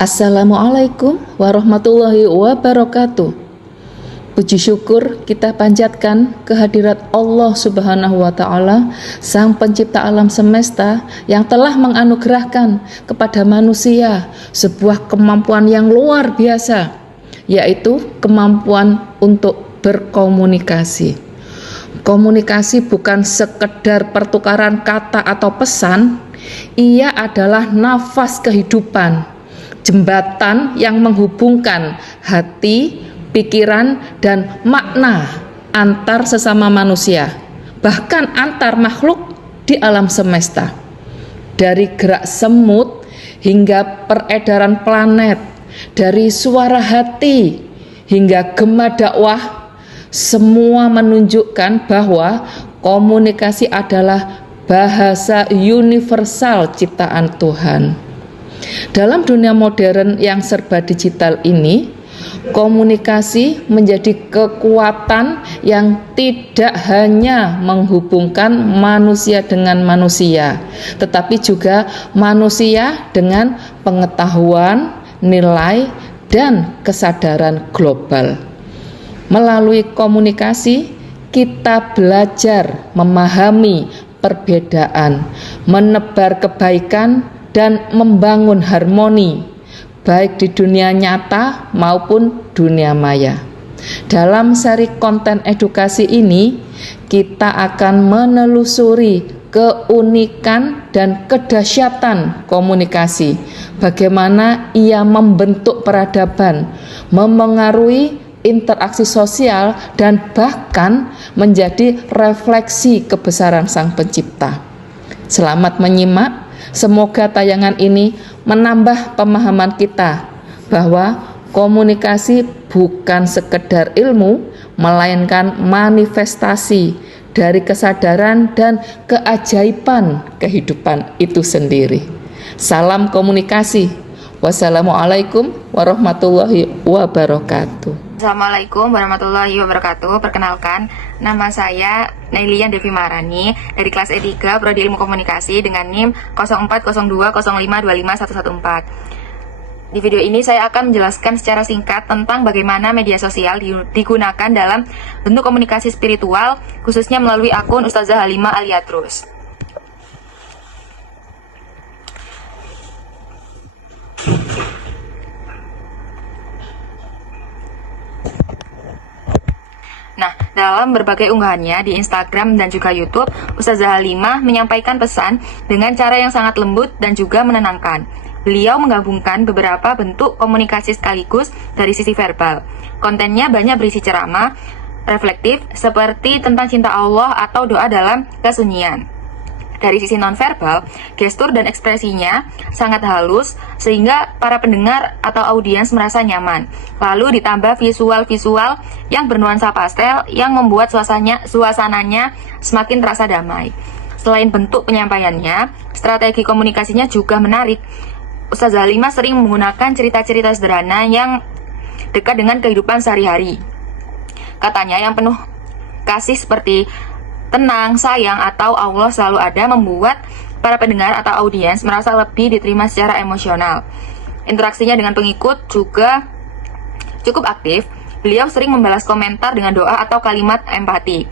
Assalamualaikum warahmatullahi wabarakatuh. Puji syukur kita panjatkan kehadirat Allah Subhanahu wa Ta'ala, Sang Pencipta alam semesta, yang telah menganugerahkan kepada manusia sebuah kemampuan yang luar biasa, yaitu kemampuan untuk berkomunikasi. Komunikasi bukan sekedar pertukaran kata atau pesan, ia adalah nafas kehidupan, jembatan yang menghubungkan hati, pikiran, dan makna antar sesama manusia, bahkan antar makhluk di alam semesta. Dari gerak semut hingga peredaran planet, dari suara hati hingga gema dakwah, semua menunjukkan bahwa komunikasi adalah bahasa universal ciptaan Tuhan. Dalam dunia modern yang serba digital ini, komunikasi menjadi kekuatan yang tidak hanya menghubungkan manusia dengan manusia, tetapi juga manusia dengan pengetahuan, nilai, dan kesadaran global. Melalui komunikasi, kita belajar memahami perbedaan, menebar kebaikan, dan membangun harmoni, baik di dunia nyata maupun dunia maya. Dalam seri konten edukasi ini, kita akan menelusuri keunikan dan kedahsyatan komunikasi, bagaimana ia membentuk peradaban, memengaruhi interaksi sosial, dan bahkan menjadi refleksi kebesaran Sang Pencipta. Selamat menyimak. Semoga tayangan ini menambah pemahaman kita bahwa komunikasi bukan sekedar ilmu, melainkan manifestasi dari kesadaran dan keajaiban kehidupan itu sendiri. Salam komunikasi. Wassalamualaikum warahmatullahi wabarakatuh. Assalamualaikum warahmatullahi wabarakatuh. Perkenalkan, nama saya Nailian Devi Maharani dari kelas E3 Prodi Ilmu Komunikasi dengan NIM 0402055114. Di video ini saya akan menjelaskan secara singkat tentang bagaimana media sosial digunakan dalam bentuk komunikasi spiritual, khususnya melalui akun Ustazah Halimah Aliatrus. Nah, dalam berbagai unggahannya di Instagram dan juga YouTube, Ustazah Halimah menyampaikan pesan dengan cara yang sangat lembut dan juga menenangkan. Beliau menggabungkan beberapa bentuk komunikasi sekaligus dari sisi verbal. Kontennya banyak berisi ceramah, reflektif, seperti tentang cinta Allah atau doa dalam kesunyian. Dari sisi nonverbal, gestur dan ekspresinya sangat halus sehingga para pendengar atau audiens merasa nyaman. Lalu ditambah visual-visual yang bernuansa pastel yang membuat suasananya semakin terasa damai. Selain bentuk penyampaiannya, strategi komunikasinya juga menarik. Ustazah Halimah sering menggunakan cerita-cerita sederhana yang dekat dengan kehidupan sehari-hari. Katanya yang penuh kasih seperti tenang, sayang, atau Allah selalu ada membuat para pendengar atau audiens merasa lebih diterima secara emosional. Interaksinya dengan pengikut juga cukup aktif. Beliau sering membalas komentar dengan doa atau kalimat empati.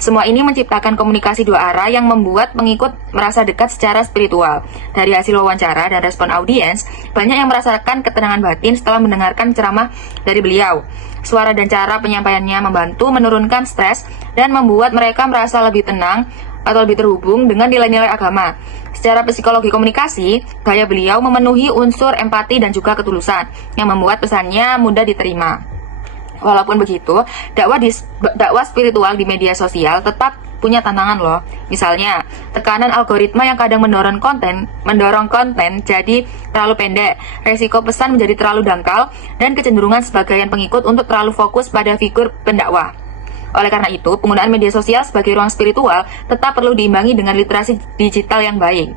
Semua ini menciptakan komunikasi dua arah yang membuat pengikut merasa dekat secara spiritual. Dari hasil wawancara dan respon audiens, banyak yang merasakan ketenangan batin setelah mendengarkan ceramah dari beliau. Suara dan cara penyampaiannya membantu menurunkan stres dan membuat mereka merasa lebih tenang atau lebih terhubung dengan nilai-nilai agama. Secara psikologi komunikasi, gaya beliau memenuhi unsur empati dan juga ketulusan yang membuat pesannya mudah diterima. Walaupun begitu, dakwah spiritual di media sosial tetap punya tantangan loh. Misalnya, tekanan algoritma yang kadang mendorong konten jadi terlalu pendek, resiko pesan menjadi terlalu dangkal, dan kecenderungan sebagian pengikut untuk terlalu fokus pada figur pendakwah. Oleh karena itu, penggunaan media sosial sebagai ruang spiritual tetap perlu diimbangi dengan literasi digital yang baik.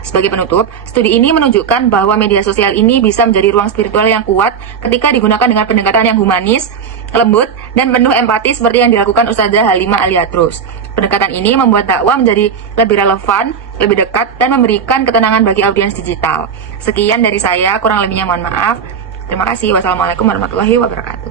Sebagai penutup, studi ini menunjukkan bahwa media sosial ini bisa menjadi ruang spiritual yang kuat ketika digunakan dengan pendekatan yang humanis, lembut, dan penuh empati seperti yang dilakukan Ustazah Halimah Aliatrus. Pendekatan ini membuat dakwah menjadi lebih relevan lebih dekat, dan memberikan ketenangan bagi audiens digital. Sekian dari saya, kurang lebihnya mohon maaf. Terima kasih. Wassalamualaikum warahmatullahi wabarakatuh.